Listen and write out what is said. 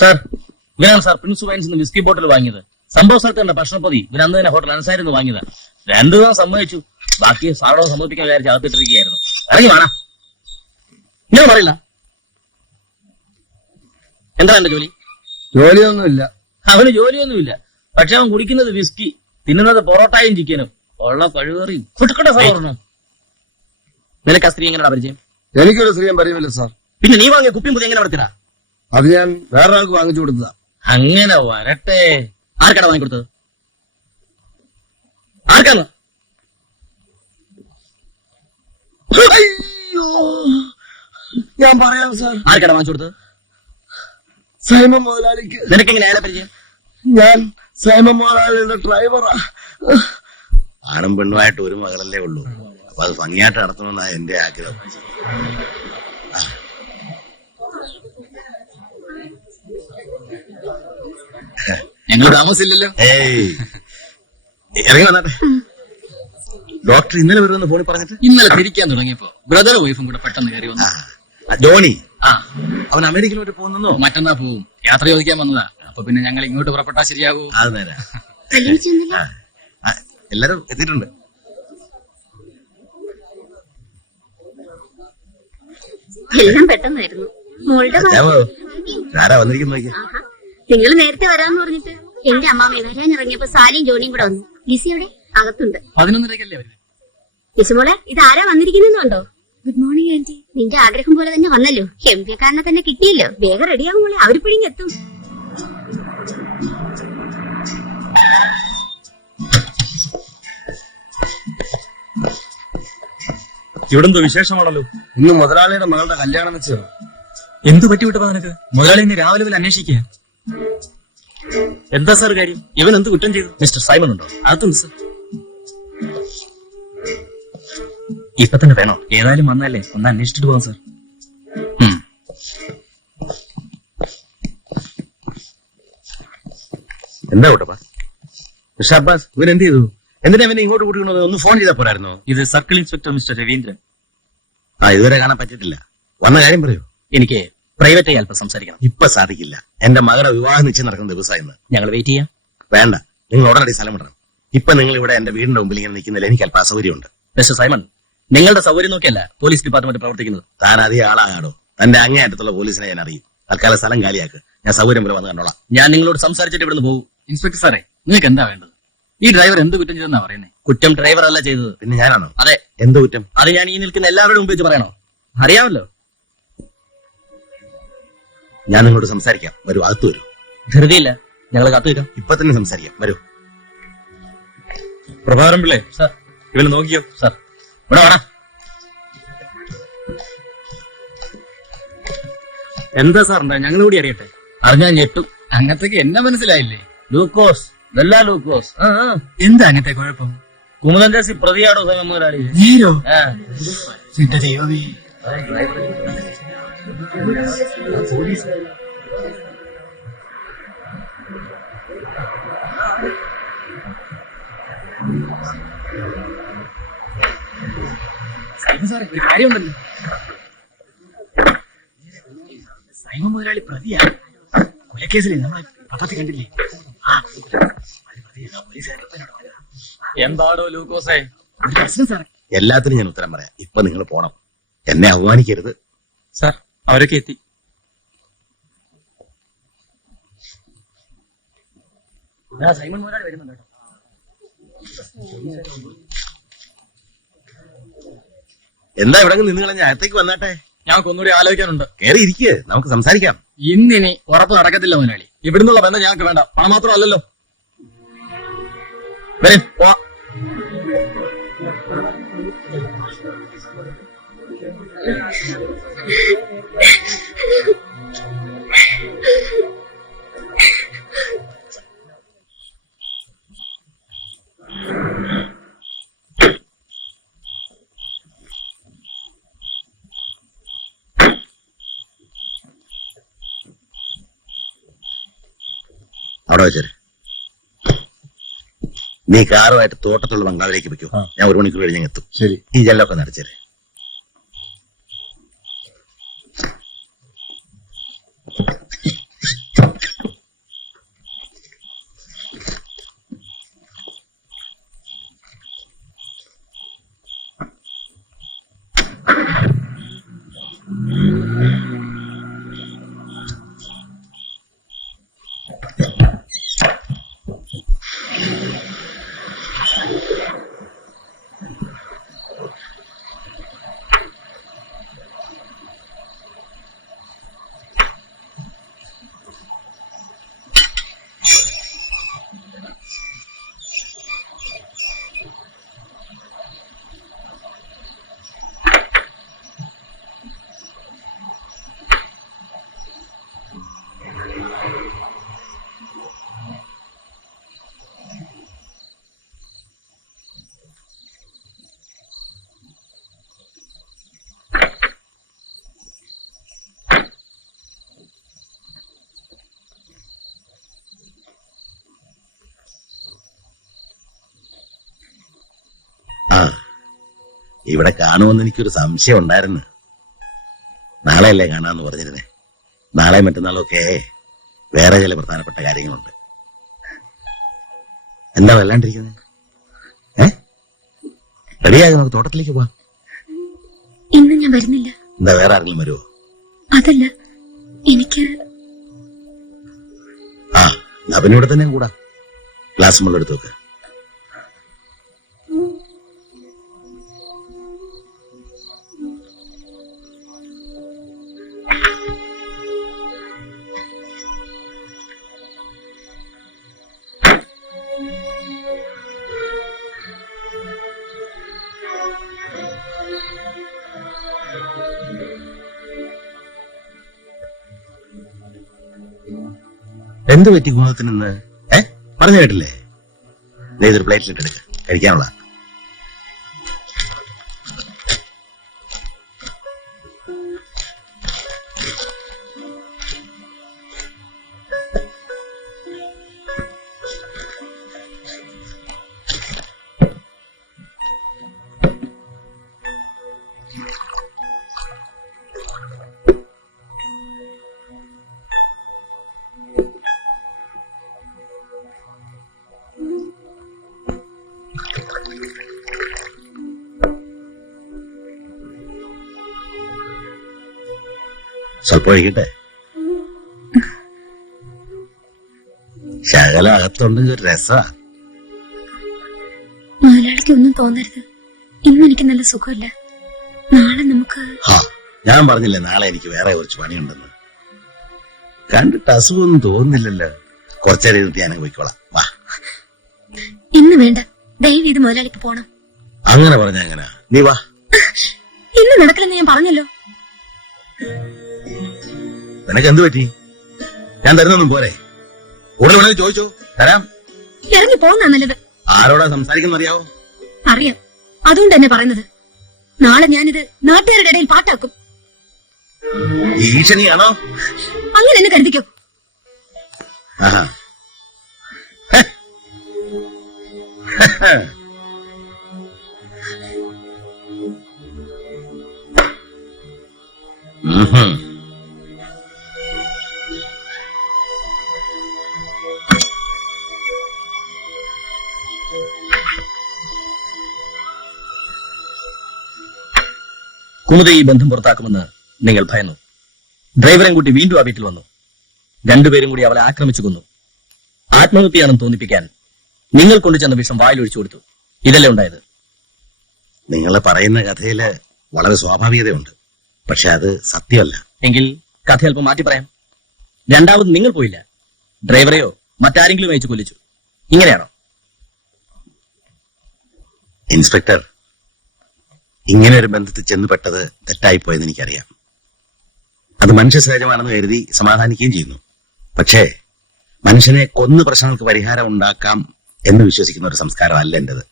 Sir, ഇവനാണ് sir Prince vines whisky ബോട്ടിൽ വാങ്ങിയത്. സംഭവ സ്ഥലത്തുണ്ട് ഭക്ഷണപ്പൊതി ഇവൻ അന്ന് തന്നെ ഹോട്ടൽ അൻസാരിന്ന് വാങ്ങിയതാ. 2 ദിവസം സമ്മതിച്ചു. ബാക്കി സാറോട് സമ്മതിപ്പിക്കാൻ വിചാരിച്ച് അകത്തിട്ടിരിക്കുകയായിരുന്നു. ഇറങ്ങി വേണ ഞാൻ പറയില്ല. എന്താ എന്റെ ജോലി? ജോലിയൊന്നുമില്ല. അവന് ജോലിയൊന്നുമില്ല. പക്ഷെ അവൻ കുടിക്കുന്നത് വിസ്കി, തിന്നുന്നത് പൊറോട്ടയും ചിക്കനും, ഉള്ള കഴിവേറി കുട്ടിക്കട്ടെ സാറണം. നിനക്ക് ആ സ്ത്രീ എങ്ങനെയാ പരിചയം? എനിക്കൊരു സ്ത്രീയും പരിചയമില്ല സാർ. പിന്നെ നീ വാങ്ങിയ കുപ്പിയും പുതിയ എങ്ങനെ നടത്തിടാ? അത് ഞാൻ വേറൊരാൾക്ക് വാങ്ങിച്ചു കൊടുത്തതാ. അങ്ങനെ വരട്ടെ. ആർക്കാണ് വാങ്ങിക്കൊടുത്തത്? ആർക്കാണ്? അയ്യോ, ഞാൻ പറയാം സാർ. ആർക്കാണ് വാങ്ങിച്ചു കൊടുത്തത്? സൈമൻ മുതലാളിക്ക്. നിനക്കെങ്ങനെ അയാളെ പരിചയം? ഞാൻ സൈമൻ മുതലാളിയുടെ ഡ്രൈവറാ. ആണും പെണ്ണുമായിട്ട് ഒരു മകളല്ലേ ഉള്ളൂ. അപ്പൊ അത് ഭംഗിയായിട്ട് നടത്തണമെന്നാ എന്റെ ആഗ്രഹം. ഞങ്ങൾ താമസില്ലല്ലോ. ഏയ്, ഇറങ്ങി വന്നാട്ടെ. ഡോക്ടർ ഇന്നലെ വരുമെന്ന് ഫോണിൽ പറഞ്ഞിട്ട് ഇന്നലെ തിരിക്കാൻ തുടങ്ങിയപ്പോ ബ്രദറും വൈഫും കൂടെ പെട്ടെന്ന് കയറി വന്നു. ജോണി അവൻ അമേരിക്കയിലോട്ട് പോകുന്നോ? മറ്റന്നാ പോവും. യാത്ര ചോദിക്കാൻ വന്നതാ. അപ്പൊ പിന്നെ ഞങ്ങൾ ഇങ്ങോട്ട് പുറപ്പെട്ടാ ശരിയാകൂ? അത് നേരെ. എല്ലാരും എത്തിയിട്ടുണ്ട്. എല്ലാം പെട്ടെന്നായിരുന്നു. ആരാ വന്നിരിക്കുന്നു? നിങ്ങൾ നേരത്തെ വരാന്ന് പറഞ്ഞിട്ട് എന്റെ അമ്മാമ്മ വരാൻ ഇറങ്ങിയപ്പോ സാലിയും ജോണിയും കൂടെ വന്നു. ലിസിയുടെ അകത്തുണ്ട്. 11:30 വരുന്നത്. ലിസിമോളെ, ഇത് ആരാ വന്നിരിക്കുന്നുണ്ടോ? Good morning anti. നിന്റെ ആഗ്രഹം പോലെ തന്നെ വന്നല്ലോ. എംപിക്കാരനെ തന്നെ കിട്ടിയില്ലോ. വേഗം റെഡിയാവും മോളെ, അവര് പിഴിഞ്ഞെത്തും. ഇവിടെന്തോ വിശേഷമാണല്ലോ. ഇന്ന് മുതലാളിയുടെ മകളുടെ കല്യാണം വെച്ചോ? എന്തു പറ്റി വിട്ടപ്പോ നിനക്ക്? മുതലാളി ഇന്ന് രാവിലെ അന്വേഷിക്കുക. എന്താ സാർ കാര്യം? ഇവൻ എന്ത് കുറ്റം ചെയ്തു? മിസ്റ്റർ സൈമൺ ഉണ്ടോ? അതുണ്ട് സാർ. ഇപ്പൊ തന്നെ വേണോ? ഏതായാലും വന്നല്ലേ, ഒന്ന് അന്വേഷിച്ചിട്ട് പോകാം സാർ. എന്താ കൂട്ടപ്പാ? മിസ്റ്റർ അബ്ബാസ്, ഇവൻ എന്ത് ചെയ്തു? എന്തിനാ ഇവനെ ഇങ്ങോട്ട് കൂട്ടിക്കൊണ്ടത്? ഒന്ന് ഫോൺ ചെയ്താൽ പോരായിരുന്നോ? ഇത് സർക്കിൾ ഇൻസ്പെക്ടർ മിസ്റ്റർ രവീന്ദ്രൻ. ഇതുവരെ കാണാൻ പറ്റിയിട്ടില്ല. വന്ന കാര്യം പറയൂ. എനിക്ക് പ്രൈവറ്റായി അല്പം സംസാരിക്കണം. ഇപ്പൊ സാധിക്കില്ല. എന്റെ മകളുടെ വിവാഹം നിശ്ചയം നടക്കുന്ന ദിവസം ഇന്ന്. ഞങ്ങൾ വെയിറ്റ് ചെയ്യാം. വേണ്ട, നിങ്ങൾ ഉടനടി സ്ഥലം വിടണം. ഇപ്പൊ നിങ്ങൾ ഇവിടെ എന്റെ വീടിന്റെ മുമ്പിൽ ഇങ്ങനെ നിൽക്കുന്നില്ല. എനിക്ക് അല്പം അസൗകര്യമുണ്ട്. മിസ്റ്റർ സൈമൺ, നിങ്ങളുടെ സൗകര്യം നോക്കിയല്ല പോലീസ് ഡിപ്പാർട്ട്മെന്റ് പ്രവർത്തിക്കുന്നത്. താൻ അധികം ആളാകാടോ. തന്റെ അങ്ങേയറ്റത്തുള്ള പോലീസിനെ ഞാൻ അറിയും. തൽക്കാലം സ്ഥലം കാലിയാക്ക്. ഞാൻ സൗകര്യം പോലെ വന്ന് കണ്ടോളാം. ഞാൻ നിങ്ങളോട് സംസാരിച്ചിട്ട് ഇവിടുന്ന് പോകും. ഇൻസ്പെക്ടർ സാറേ, നിങ്ങൾക്ക് എന്താ വേണ്ടത്? ഈ ഡ്രൈവർ എന്ത് കുറ്റം ചെയ്തെന്നാ പറയുന്നത്? കുറ്റം ഡ്രൈവർ അല്ല ചെയ്തത്. പിന്നെ ഞാനാണോ? അതെ. എന്ത് കുറ്റം? അത് ഞാൻ ഈ നിൽക്കുന്ന എല്ലാവരുടെ മുമ്പ് വെച്ച് പറയണോ? അറിയാമല്ലോ. ഞാൻ നിങ്ങളോട് സംസാരിക്കാം. വരൂ, അകത്ത് വരൂ. ധൃതിയില്ല, ഞങ്ങൾ കാത്തു വരാം. ഇപ്പൊ തന്നെ സംസാരിക്കാം. വരൂ. പ്രഭാകരൻ പിള്ളേ, സാർ. ഇവനെ നോക്കിയോ? സാർ, ഇവിടെ വേണം. എന്താ സാറിന്റെ? ഞങ്ങൾ കൂടി അറിയട്ടെ. അറിഞ്ഞാൽ ഞെട്ടും. അങ്ങനത്തേക്ക് എന്നെ മനസ്സിലായില്ലേ? ലൂക്കോസ്, ഇതല്ല ലൂക്കോസ്. എന്താ അങ്ങനത്തെ കുഴപ്പം? കുമുദൻ കേസിൽ പ്രതിയാടോ സൈമൺ മുതലാളി? നേരോ? ആ. എന്റെ ദൈവമേ. സൈമൺ സാറേ, ഒരു കാര്യമുണ്ടല്ലോ. സൈമൺ മുതലാളി പ്രതിയാ. കൊലക്കേസിലെ നമ്മളെ പത്രത്തിൽ കണ്ടില്ലേ? എന്താടോ ലൂക്കോസേ? ഒരു പ്രശ്നം സാറേ. എല്ലാത്തിനും ഞാൻ ഉത്തരം പറയാം. ഇപ്പൊ നിങ്ങൾ പോണം. എന്നെ അവമാനിക്കരുത്. സാർ, അവരൊക്കെ എത്തി. സൈമൺ മുതലാളി വരുന്നുണ്ട് കേട്ടോ. എന്താ ഇവിടെ നിന്ന് കളഞ്ഞ? അകത്തേക്ക് വന്നാട്ടെ. ഞങ്ങൾക്ക് ഒന്നുകൂടി ആലോചിക്കാനുണ്ട്. കയറി ഇരിക്കുക, നമുക്ക് സംസാരിക്കാം. ഇന്നിനി ഉറപ്പ് നടക്കത്തില്ല മുതലാളി. ഇവിടുന്നുള്ള ബന്ധം ഞങ്ങൾക്ക് വേണ്ട. പണം മാത്രമല്ലല്ലോ. വരും, പോവാം. അവിടെ വെച്ചേര്. നീ കാറുമായിട്ട് തോട്ടത്തുള്ള ബംഗ്ലാവിലേക്ക് വെക്കൂ. ഞാൻ 1 മണിക്കൂർ കഴിഞ്ഞ് എത്തും. ശരി. ഈ ജെല്ലൊക്കെ നടച്ചേര്. ഇവിടെ കാണുമെന്ന് എനിക്കൊരു സംശയം ഉണ്ടായിരുന്നു. നാളെയല്ലേ കാണാന്ന് പറഞ്ഞിരുന്നേ. നാളെ മറ്റന്നാളൊക്കെ വേറെ ചില പ്രധാനപ്പെട്ട കാര്യങ്ങളുണ്ട്. എന്താ വല്ലാണ്ടിരിക്കുന്നത്? റെഡിയായി നമുക്ക് തോട്ടത്തിലേക്ക് പോവാം. ഇന്ന് ഞാൻ വരുന്നില്ല. എന്താ വേറെ ആരെങ്കിലും വരുമോ? അതല്ല, എനിക്ക് എന്നാ പിന്നെ ഇവിടെ തന്നെ കൂടാ. ഗ്ലാസ് മുള്ള എടുത്ത് വെക്ക്. എന്ത് പറ്റി കുന്നത്തിന് നിന്ന്? പറഞ്ഞു കേട്ടില്ലേ? ഇതൊരു പ്ലേറ്റിലിട്ട് എടുക്ക, കഴിക്കാനുള്ള. സ്വല്പം ഒഴിക്കട്ടെ. ശകലം അകത്തുണ്ടെങ്കിൽ ഒരു രസമാ. മുതലാളിക്ക് ഒന്നും തോന്നരുത്. ഇന്ന് എനിക്ക് നല്ല സുഖമില്ല. നാളെ നമുക്ക് ഞാൻ പറഞ്ഞില്ലേ നാളെ എനിക്ക് വേറെ കുറച്ച് പണിയുണ്ടെന്ന്. കണ്ടിട്ട് അസുഖമൊന്നും തോന്നുന്നില്ലല്ലോ. കുറച്ചേരം ഇരുത്തി ഞാൻ പോയിക്കോളാം. വാ. ഇന്ന് വേണ്ട, ദയവ് ചെയ്ത് മുതലാളിക്ക് പോണം. അങ്ങനെ പറഞ്ഞ എങ്ങനാ? നീ വാ. ഇന്ന് നടക്കില്ലെന്ന് ഞാൻ പറഞ്ഞല്ലോ. നിനക്ക് എന്ത് പറ്റി? ഞാൻ തരുന്നൊന്നും പോരെ? കൂടുതൽ വേണമെങ്കിൽ ചോദിച്ചോ, തരാം. ഇറങ്ങി പോകുന്ന നല്ലത്. ആരോടാ സംസാരിക്കുന്ന അറിയാവോ? അറിയാം, അതുകൊണ്ട് തന്നെ പറയുന്നത്. നാളെ ഞാനിത് നാട്ടുകാരുടെ ഇടയിൽ പാട്ടാക്കും. ഭീഷണിയാണോ? അങ്ങനെ എന്നെ കരുതിക്കോ. ആഹാ. കുമുദ ഈ ബന്ധം പുറത്താക്കുമെന്ന് നിങ്ങൾ ഭയന്നു. ഡ്രൈവറെ കൂട്ടി വീണ്ടും ആ വീട്ടിൽ വന്നു. രണ്ടുപേരും കൂടി അവളെ ആക്രമിച്ചു കൊന്നു. ആത്മഹത്യയാണെന്ന് തോന്നിപ്പിക്കാൻ നിങ്ങൾ കൊണ്ടുചെന്ന വിഷം വായിലൊഴിച്ചു കൊടുത്തു. ഇതല്ലേ ഉണ്ടായത്? നിങ്ങൾ പറയുന്ന കഥയില് വളരെ സ്വാഭാവികതയുണ്ട്. പക്ഷെ അത് സത്യമല്ല. എങ്കിൽ കഥ അല്പം മാറ്റി പറയാം. രണ്ടാമത് നിങ്ങൾ പോയില്ല, ഡ്രൈവറെയോ മറ്റാരെങ്കിലും അയച്ചു കൊല്ലിച്ചു. ഇങ്ങനെയാണോ? ഇൻസ്പെക്ടർ, ഇങ്ങനെ ഒരു ബന്ധത്തിൽ ചെന്നുപെട്ടത് തെറ്റായിപ്പോയെന്ന് എനിക്കറിയാം. അത് മനുഷ്യ സഹജമാണെന്ന് കരുതി സമാധാനിക്കുകയും ചെയ്യുന്നു. പക്ഷേ മനുഷ്യനെ കൊന്നു പ്രശ്നങ്ങൾക്ക് പരിഹാരം ഉണ്ടാക്കാം എന്ന് വിശ്വസിക്കുന്ന ഒരു സംസ്കാരമല്ല എന്റേത്.